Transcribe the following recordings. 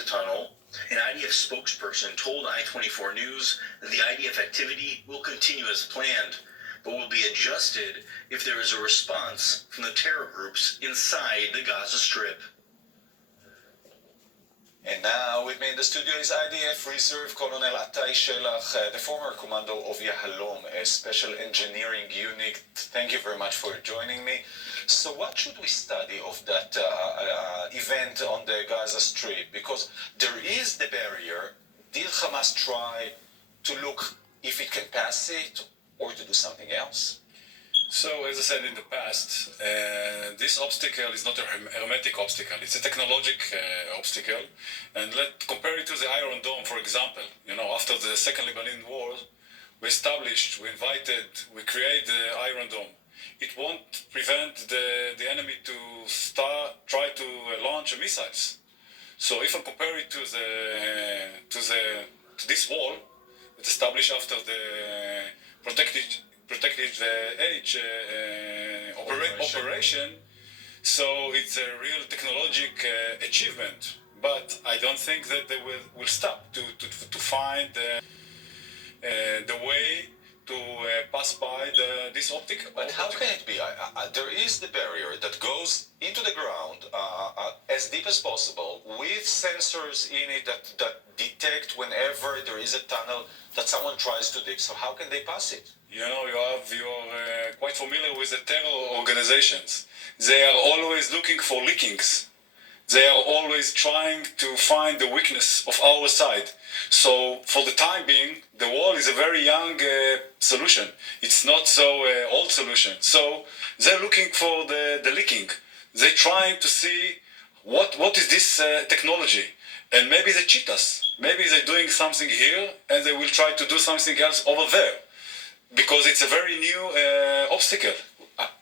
the tunnel. An IDF spokesperson told I-24 News that the IDF activity will continue as planned, but will be adjusted if there is a response from the terror groups inside the Gaza Strip. And now with me in the studio is IDF Reserve Colonel Attai Shelach, the former commando of Yahalom, a special engineering unit. Thank you very much for joining me. So what should we study of that event on the Gaza Strip? Because there is the barrier. Did Hamas try to look if it can pass it or to do something else? So, as I said in the past, this obstacle is not a hermetic obstacle. It's a technological obstacle. And let's compare it to the Iron Dome, for example. You know, after the Second Lebanese War, we created the Iron Dome. It won't prevent the enemy to try to launch missiles. So, if I compare it to this wall, it's established after the protected age operation, so it's a real technological achievement. But I don't think that they will stop to find the way to pass by this optic. But how can it be? There is the barrier that goes into the ground as deep as possible with sensors in it that detect whenever there is a tunnel that someone tries to dig. So how can they pass it? You know, you're quite familiar with the terror organizations. They are always looking for leakings. They are always trying to find the weakness of our side. So for the time being, the wall is a very young solution. It's not so old solution. So they're looking for the leaking. They're trying to see what is this technology. And maybe they cheat us. Maybe they're doing something here and they will try to do something else over there. Because it's a very new obstacle.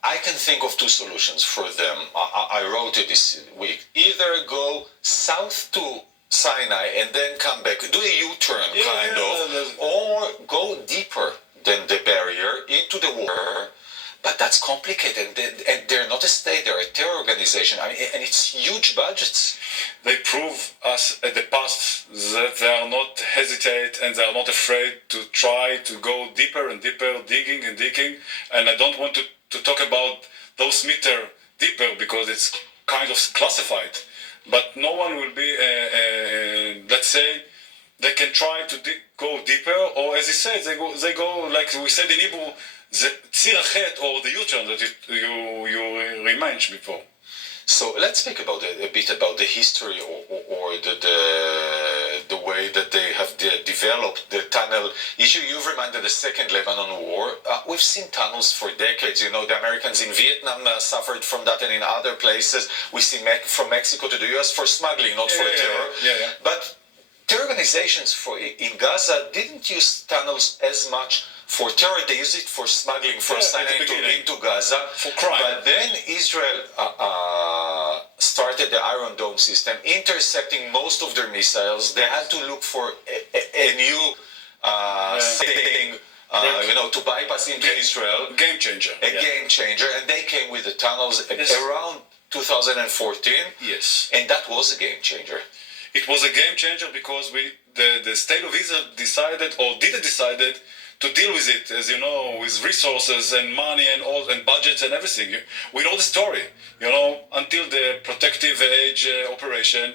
I can think of two solutions for them. I wrote it this week. Either go south to Sinai and then come back, do a U-turn or go deeper than the barrier into the war. But that's complicated, and they're not a state, they're a terror organization. I mean, and it's huge budgets. They prove us at the past that they are not hesitate and they are not afraid to try to go deeper and deeper, digging and digging. And I don't want to talk about those meter deeper because it's kind of classified. But no one will be, let's say, they can try to go deeper, or as he said, they go like we said in Hebrew, the tzir achet, or the U-turn that you mentioned before. So let's speak about a bit about the history or the way that they have developed the tunnel issue. You've reminded the Second Lebanon War. We've seen tunnels for decades. You know, the Americans in Vietnam suffered from that, and in other places. We see from Mexico to the US for smuggling, not for terror. Yeah. But terror organizations in Gaza didn't use tunnels as much for terror. They use it for smuggling from Sinai into Gaza. For crime. But then Israel started the Iron Dome system, intercepting most of their missiles. They had to look for a new thing, to bypass into Israel. Game changer. Game changer. And they came with the tunnels around 2014. Yes. And that was a game changer. It was a game changer because the state of Israel decided, or didn't decided, to deal with it, as you know, with resources and money and budgets and everything. We know the story, until the protective age operation,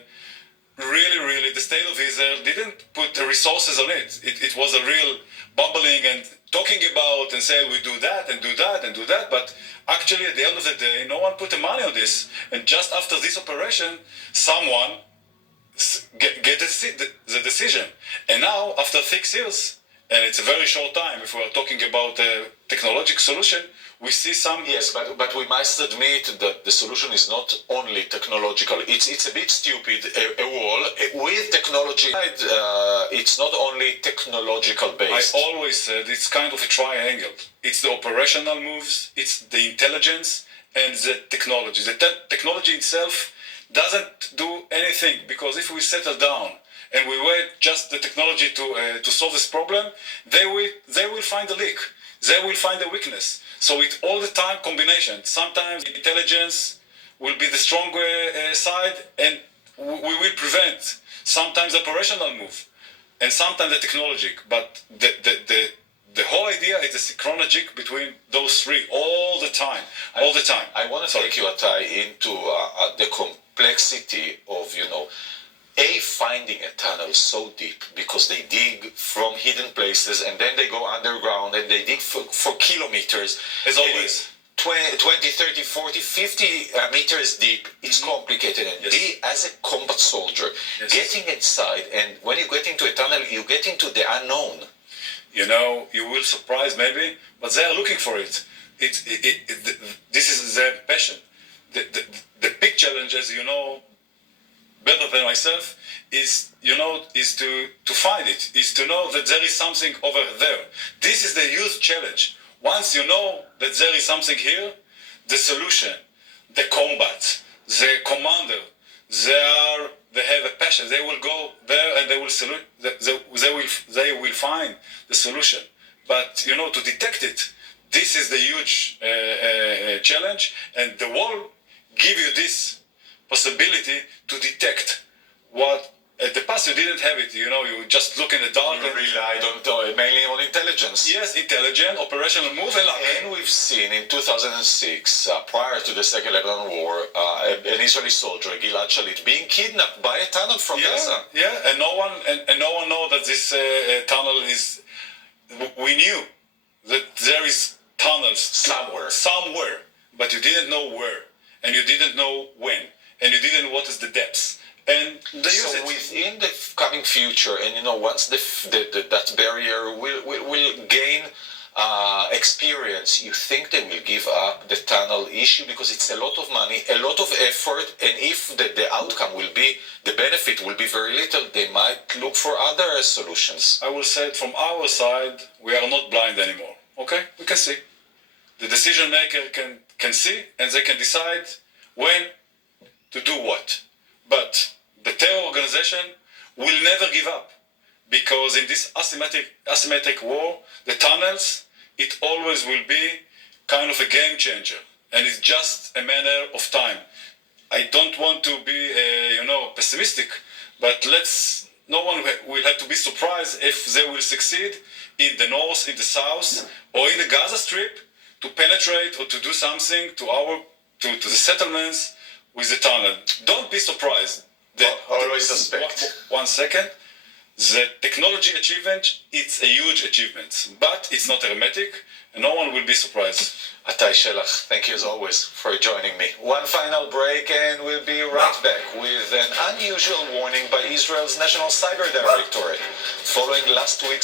really, the state of Israel didn't put the resources on it. It was a real bumbling and talking about and saying we do that and do that and do that, but actually at the end of the day, no one put the money on this. And just after this operation, someone get the decision. And now, after 6 years, and it's a very short time, if we are talking about a technological solution, we see some... Yes, but we must admit that the solution is not only technological. It's a bit stupid, a wall with technology. It's not only technological based. I always said it's kind of a triangle. It's the operational moves, it's the intelligence, and the technology. The technology itself doesn't do anything, because if we settle down and we wait just the technology to solve this problem, they will find a leak. They will find a weakness. So it's all the time combination. Sometimes intelligence will be the strong side, and we will prevent sometimes the operational move, and sometimes the technologic. But the whole idea is the synchrologic between those three all the time. I want to take you, Atai, into the complexity of, finding a tunnel so deep because they dig from hidden places and then they go underground and they dig for kilometers. As always. 20, 30, 40, 50 meters deep. It's complicated. And Yes. as a combat soldier, Yes. getting inside, and when you get into a tunnel, you get into the unknown. You will surprise maybe, but they are looking for it. This is their passion. The big challenge, as you know, better than myself, is to find it, is to know that there is something over there. This is the huge challenge. Once you know that there is something here, the solution, the combat, the commander, they have a passion. They will go there and they will find the solution. But to detect it, this is the huge challenge, and the wall give you this possibility to detect what at the past you didn't have it. You just look in the dark. You relied mainly on intelligence. Yes, intelligent, operational move, and luck. And we've seen in 2006, prior to the Second Lebanon War, an Israeli soldier, Gilad Shalit, being kidnapped by a tunnel from Gaza. Yeah, and no one know that this tunnel is. We knew that there is tunnels somewhere, but you didn't know where, and you didn't know when, and you didn't know what is the depths. And they use it. Within the coming future, and once that barrier will gain experience, you think they will give up the tunnel issue because it's a lot of money, a lot of effort, and if the outcome will be, the benefit will be very little, they might look for other solutions. I will say it from our side, we are not blind anymore. Okay, we can see. The decision maker can see, and they can decide when to do what. But the terror organization will never give up, because in this asymmetric war, the tunnels, it always will be kind of a game changer, and it's just a matter of time. I don't want to be, pessimistic, but no one will have to be surprised if they will succeed in the north, in the south, or in the Gaza Strip to penetrate or to do something to the settlements with the tunnel. Don't be surprised. Always suspect. 1 second. The technology achievement, it's a huge achievement, but it's not hermetic, and no one will be surprised. Atai Shelach, thank you as always for joining me. One final break and we'll be right back with an unusual warning by Israel's National Cyber Directorate following last week's